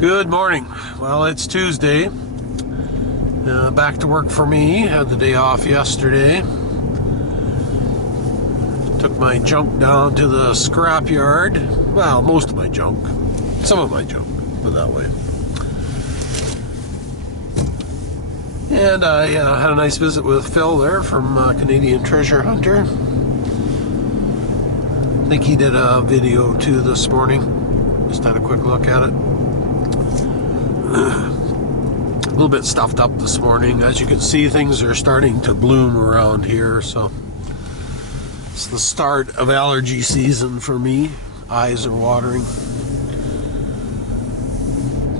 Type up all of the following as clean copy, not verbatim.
Good morning. Well, it's Tuesday. Back to work for me. Had the day off yesterday. Took my junk down to the scrap yard. Well, most of my junk. Some of my junk, put it that way. And I had a nice visit with Phil there from Canadian Treasure Hunter. I think he did a video too this morning. Just had a quick look at it. A little bit stuffed up this morning. As you can see, things are starting to bloom around here, so it's the start of allergy season for me. Eyes are watering.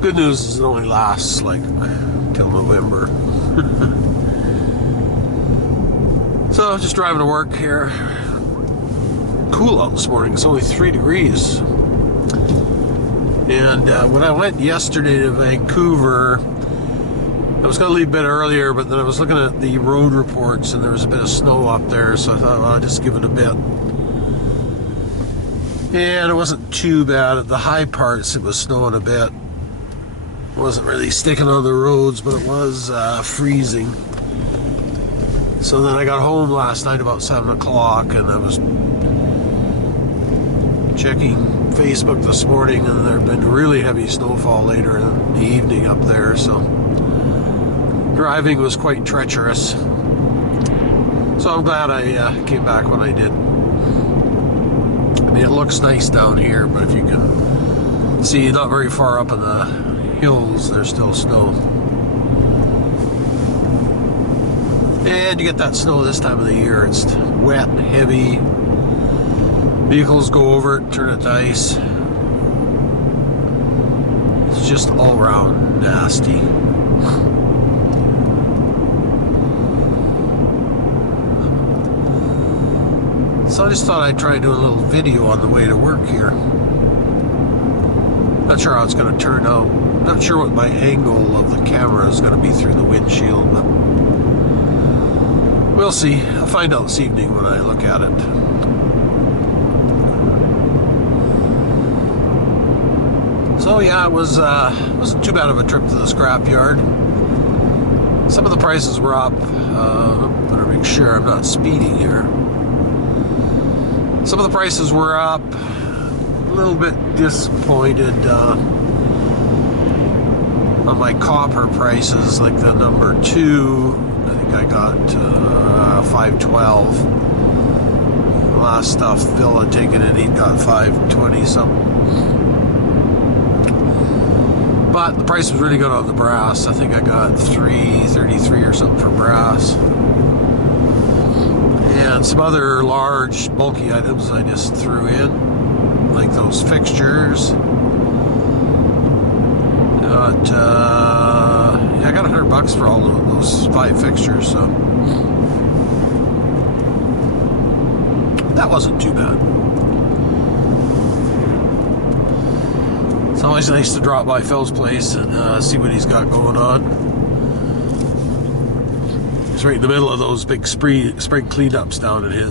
Good news is it only lasts like till November. So just driving to work here. Cool out this morning. It's only 3 degrees. And when I went yesterday to Vancouver, I was going to leave a bit earlier, but then I was looking at the road reports and there was a bit of snow up there, so I thought, well, I'll just give it a bit. And it wasn't too bad. At the high parts, it was snowing a bit. It wasn't really sticking on the roads, but it was freezing. So then I got home last night about 7 o'clock, and I was checking Facebook this morning, and there had been really heavy snowfall later in the evening up there, so driving was quite treacherous. So I'm glad I came back when I did. I mean, it looks nice down here, but if you can see, not very far up in the hills, there's still snow. And you get that snow this time of the year. It's wet, heavy. Vehicles go over it, turn it to ice. It's just all around nasty. So I just thought I'd try doing a little video on the way to work here. Not sure how it's going to turn out. Not sure what my angle of the camera is going to be through the windshield, but we'll see. I'll find out this evening when I look at it. So yeah, it wasn't too bad of a trip to the scrapyard. Some of the prices were up. Better make sure I'm not speeding here. Some of the prices were up. A little bit disappointed on my copper prices, like the number 2. I think I got $5.12. The last stuff Phil had taken in, he got $5.20 something. But the price was really good on the brass. I think I got $3.33 or something for brass. And some other large, bulky items I just threw in, like those fixtures. I got $100 for all of those 5 fixtures, so that wasn't too bad. It's always nice to drop by Phil's place and see what he's got going on. He's right in the middle of those big spring cleanups down at his,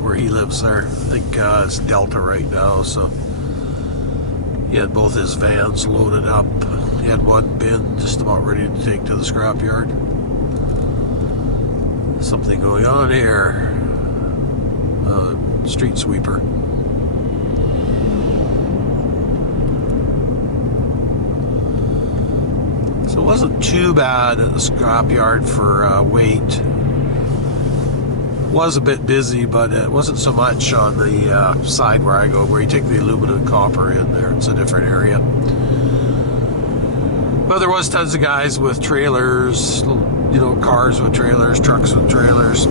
where he lives there. I think it's Delta right now, so he had both his vans loaded up. He had one bin just about ready to take to the scrapyard. Something going on here. Street sweeper. So it wasn't too bad at the scrapyard for weight. Was a bit busy, but it wasn't so much on the side where I go, where you take the aluminum copper in there. It's a different area. But there was tons of guys with trailers, you know, cars with trailers, trucks with trailers,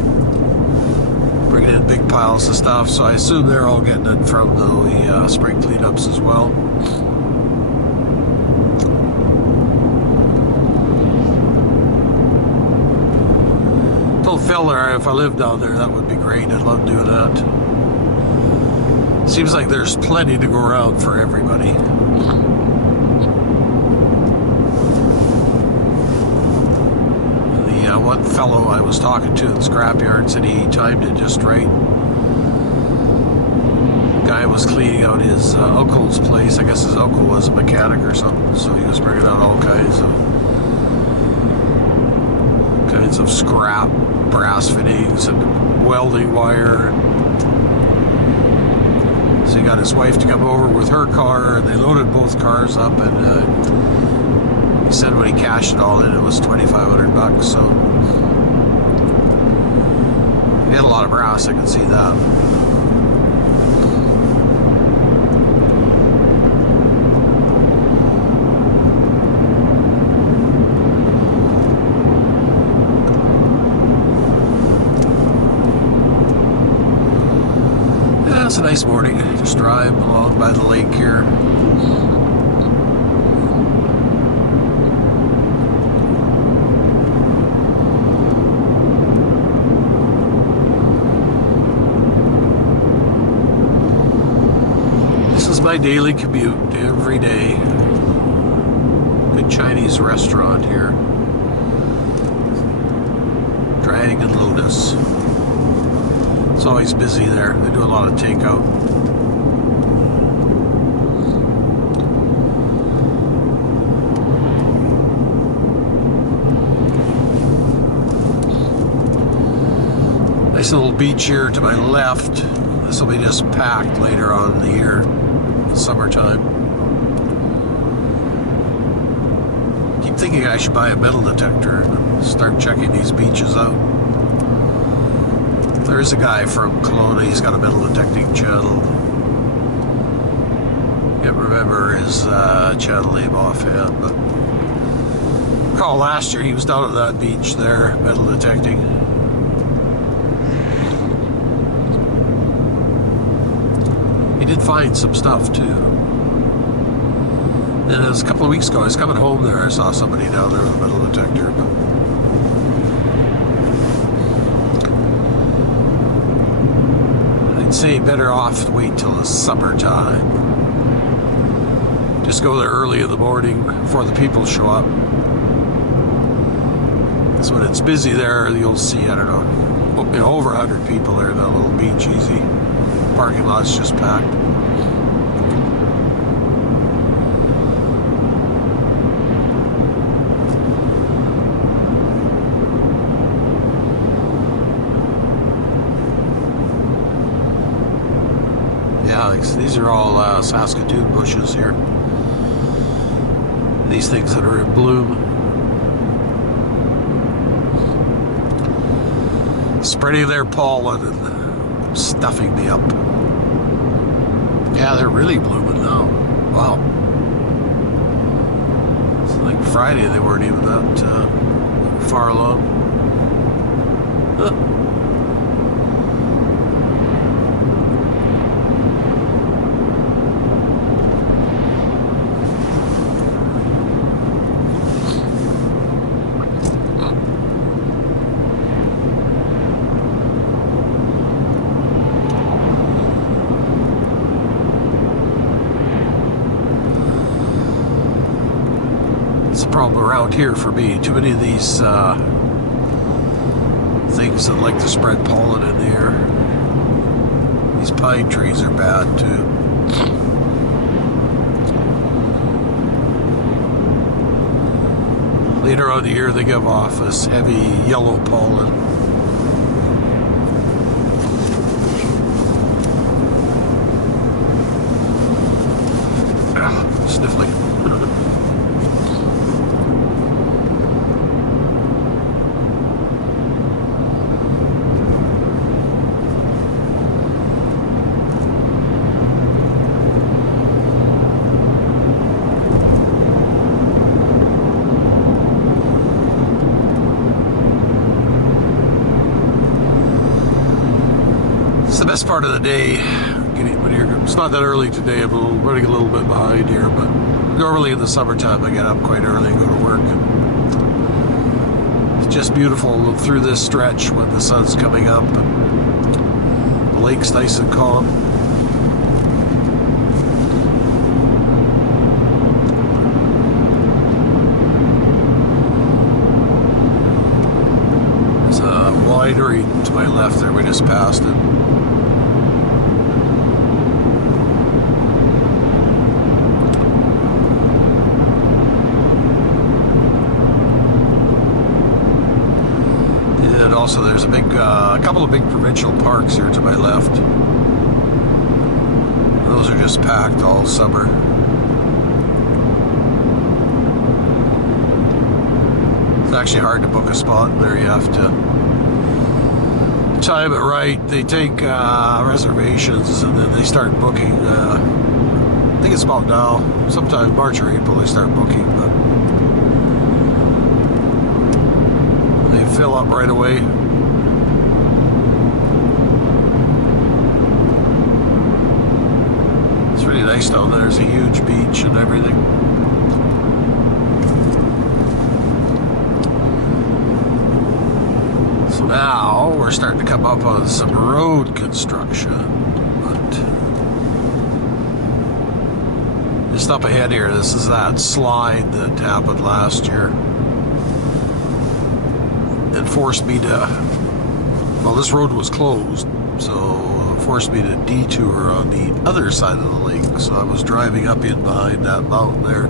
bringing in big piles of stuff. So I assume they're all getting it from the spring cleanups as well. Told Phil there, if I lived down there, that would be great. I'd love doing that. Seems like there's plenty to go around for everybody. The one fellow I was talking to in the scrapyard said he timed it just right. Guy was cleaning out his uncle's place. I guess his uncle was a mechanic or something. so he was bringing out all kinds of scrap, brass fittings and welding wire. So he got his wife to come over with her car, and they loaded both cars up, and he said when he cashed it all in, it was $2,500. So he had a lot of brass, I can see that. It's a nice morning. Just drive along by the lake here. This is my daily commute every day. Good Chinese restaurant here. Dragon Lotus. It's always busy there. They do a lot of takeout. Nice little beach here to my left. This will be just packed later on in the year, summertime. Keep thinking I should buy a metal detector and start checking these beaches out. There's a guy from Kelowna, he's got a metal detecting channel. Can't remember his channel name offhand, but I recall last year he was down at that beach there, metal detecting. He did find some stuff too. And it was a couple of weeks ago, I was coming home there, I saw somebody down there with a metal detector. But say better off to wait till the summertime. Just go there early in the morning before the people show up. Because when it's busy there, you'll see, I don't know, over 100 people there in that little beach easy. Parking lot's just packed. These are all Saskatoon bushes here. These things that are in bloom. Spreading their pollen and stuffing me up. Yeah, they're really blooming now. Wow. It's like Friday, they weren't even that far along. Huh. Problem around here for me. Too many of these things that like to spread pollen in the air. These pine trees are bad too. Later on in the year they give off this heavy yellow pollen. Sniffling. Best part of the day. It's not that early today. I'm running a little bit behind here, but normally in the summertime I get up quite early and go to work. And it's just beautiful through this stretch when the sun's coming up and the lake's nice and calm. There's a winery to my left there. We just passed it. Also, there's a couple of big provincial parks here to my left. Those are just packed all summer. It's actually hard to book a spot there. You have to time it right. They take reservations and then they start booking. I think it's about now. Sometime March or April they start booking, but they fill up right away. It's really nice down there. There's a huge beach and everything. So now we're starting to come up on some road construction. But just up ahead here, this is that slide that happened last year. It forced me to, well, this road was closed, so it forced me to detour on the other side of the lake. So I was driving up in behind that mountain there.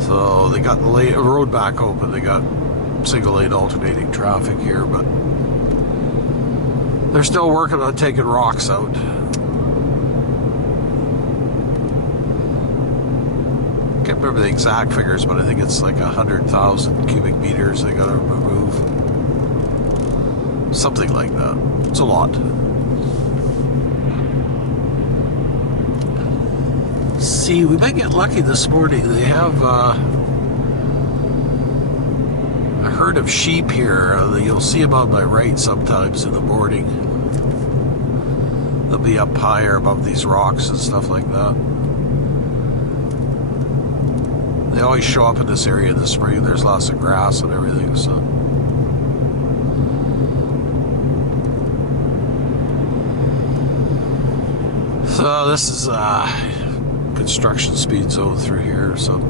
So they got the road back open. They got single lane alternating traffic here, but they're still working on taking rocks out. Can't remember the exact figures, but I think it's like 100,000 cubic meters they gotta remove. Something like that. It's a lot. See, we might get lucky this morning. They have a herd of sheep here. You'll see them on my right sometimes in the morning. They'll be up higher above these rocks and stuff like that. They always show up in this area in the spring. There's lots of grass and everything, so. So this is construction speed zone through here, so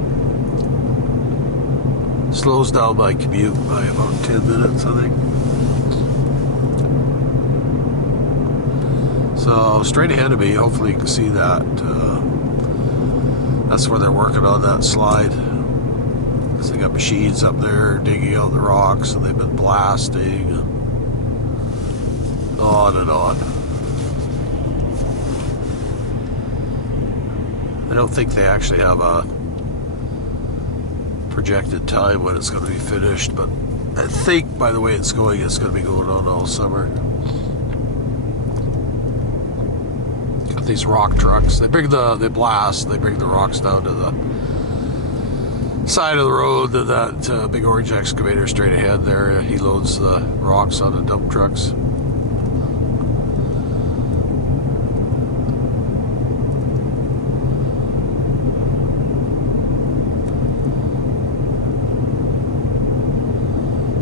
slows down my commute by about 10 minutes, I think. So straight ahead of me, hopefully you can see that. That's where they're working on that slide. So they got machines up there digging out the rocks, and they've been blasting, and on and on. I don't think they actually have a projected time when it's going to be finished, but I think by the way it's going to be going on all summer. Got these rock trucks. They bring they blast. They bring the rocks down to the side of the road. That big orange excavator straight ahead there. He loads the rocks on the dump trucks.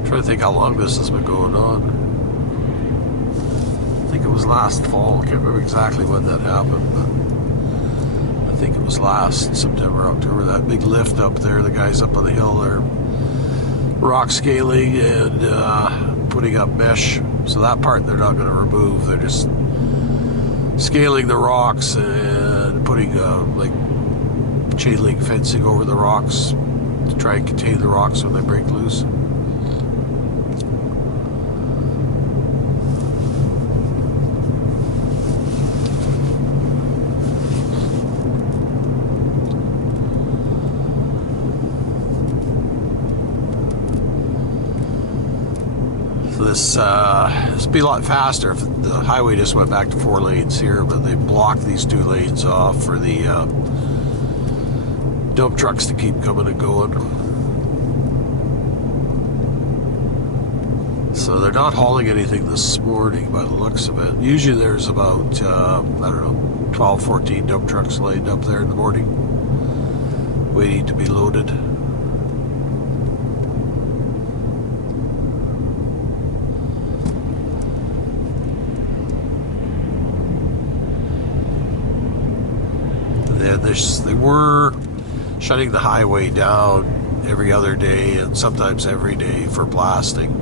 Trying to think how long this has been going on. I think it was last fall. I can't remember exactly when that happened, but I think it was last September, October. That big lift up there, the guys up on the hill there, rock scaling and putting up mesh. So that part they're not going to remove. They're just scaling the rocks and putting like chain link fencing over the rocks to try and contain the rocks when they break loose. This would be a lot faster if the highway just went back to 4 lanes here, but they blocked these 2 lanes off for the dump trucks to keep coming and going. So they're not hauling anything this morning by the looks of it. Usually there's about, I don't know, 12, 14 dump trucks laid up there in the morning, waiting to be loaded. They were shutting the highway down every other day and sometimes every day for blasting.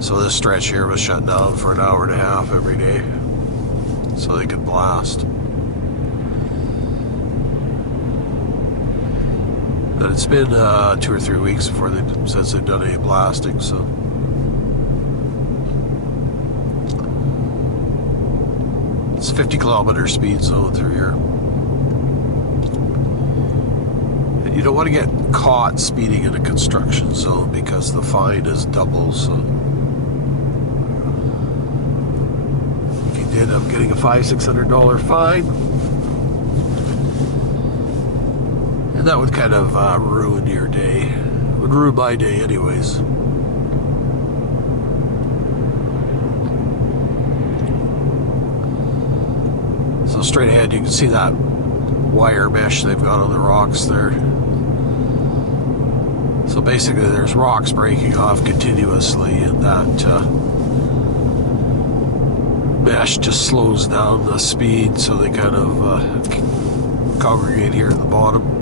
So this stretch here was shut down for an hour and a half every day. so they could blast. But it's been 2 or 3 weeks since they've done any blasting, so. It's 50-kilometer speed zone through here. And you don't want to get caught speeding in a construction zone because the fine is double, so. If you did end up getting a $500-600 fine, and that would kind of ruin your day. It would ruin my day anyways. So straight ahead you can see that wire mesh they've got on the rocks there. So basically there's rocks breaking off continuously, and that mesh just slows down the speed, so they kind of congregate here at the bottom.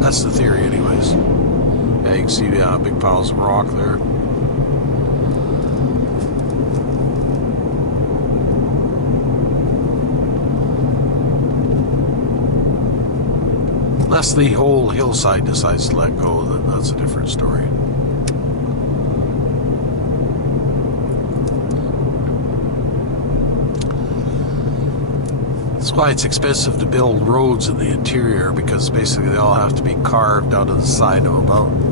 That's the theory anyways. Yeah, you can see big piles of rock there. Unless the whole hillside decides to let go, then that's a different story. That's why it's expensive to build roads in the interior, because basically they all have to be carved out of the side of a mountain.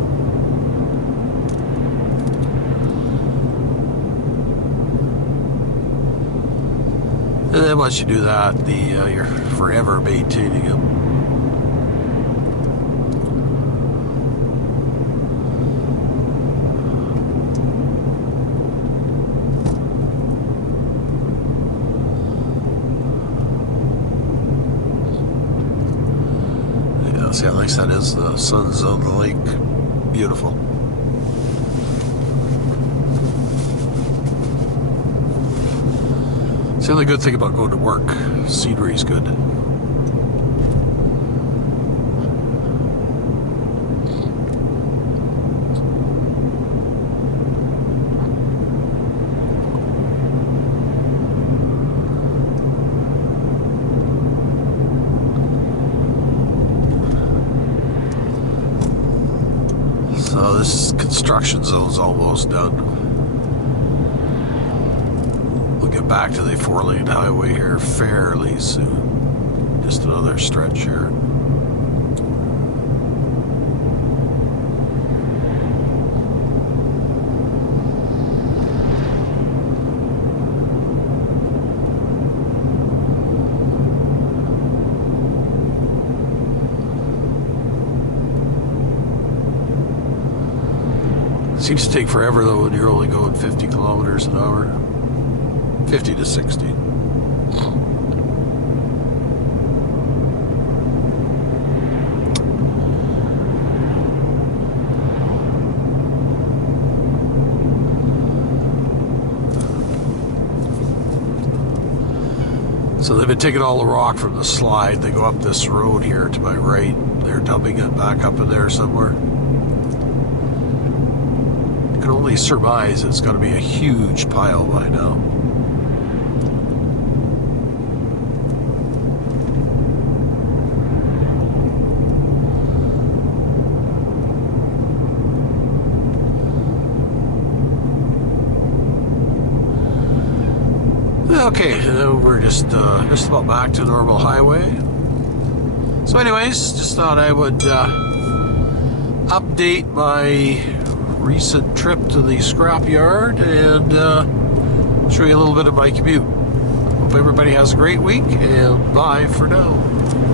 And then once you do that, you're forever maintaining them. See how nice that is? The sun's on the lake. Beautiful. It's the only good thing about going to work. Scenery's good. So this construction zone's almost done. We'll get back to the 4-lane highway here fairly soon. Just another stretch here. Seems to take forever though when you're only going 50 kilometers an hour. 50 to 60. So they've been taking all the rock from the slide. They go up this road here to my right. They're dumping it back up in there somewhere. Can only surmise it's going to be a huge pile by now. Okay, we're just about back to normal highway. So anyways, just thought I would update my recent trip to the scrapyard and show you a little bit of my commute. Hope everybody has a great week, and bye for now.